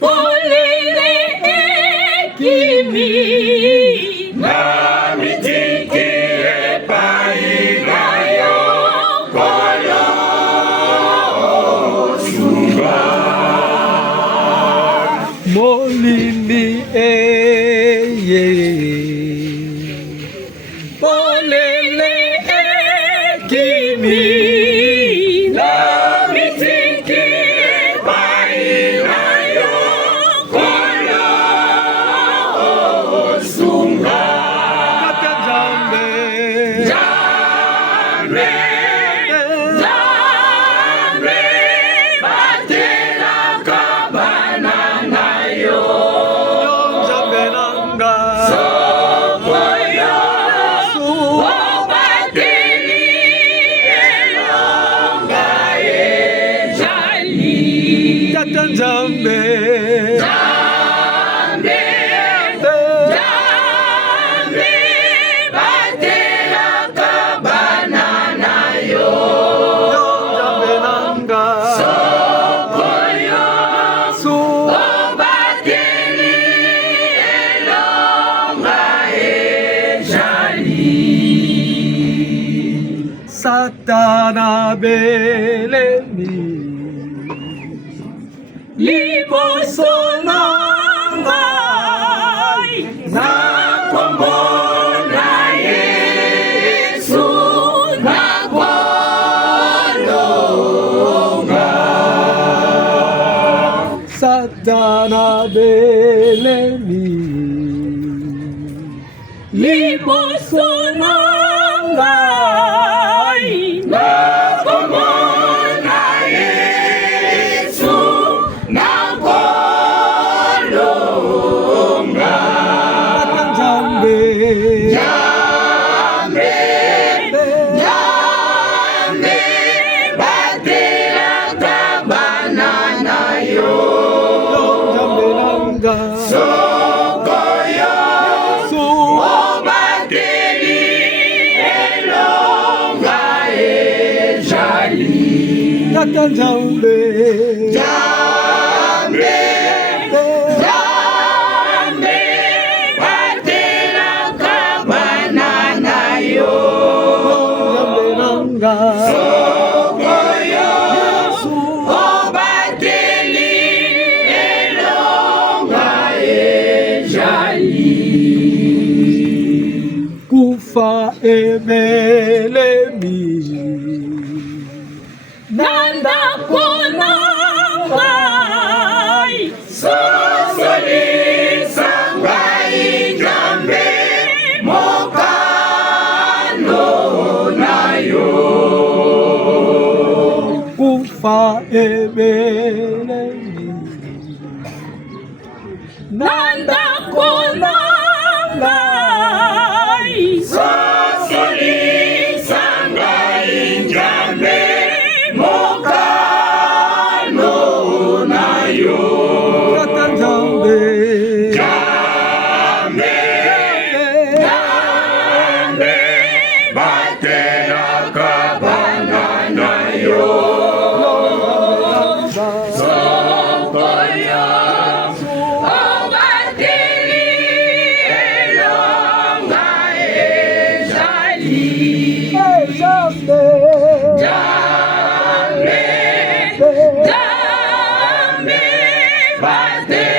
Polele kimi Namitikie painayo kolo suba molini eye polele kimi Namitikie painayo kolo sunga kakanjambe Jambe Jambe batela kabana nayo yonjambe nanga Sokoyo su Obateli elonga ejali kakanjambe Jambe Jambe batela kabana nayo yonjambe nanga Sokoyo su Obateli elonga ejali satana beleni liboso nangai Nakomona Yesu nakolonga satana beleni liboso nangai Nakomona Yesu nakolonga kakanjambe Jambe Jambe batela kabana nayo yonjambe nanga Sokoyo su Obateli elonga ejali kakanjambe Jambe Jambe batela kabana nayo yonjambe nanga Sokoyo su Obateli elonga ejali kufa ebelemi nanda konangai Sosolisa ngai Jambe mokano nayo kufa ebelemi nanda konangai Sosolisa ngai Jambe mokano nayo kakanjambe Jambe Jambe batela kabana nayo Sokoyo Obateli elonga ejali jambe Jambe Jambe batela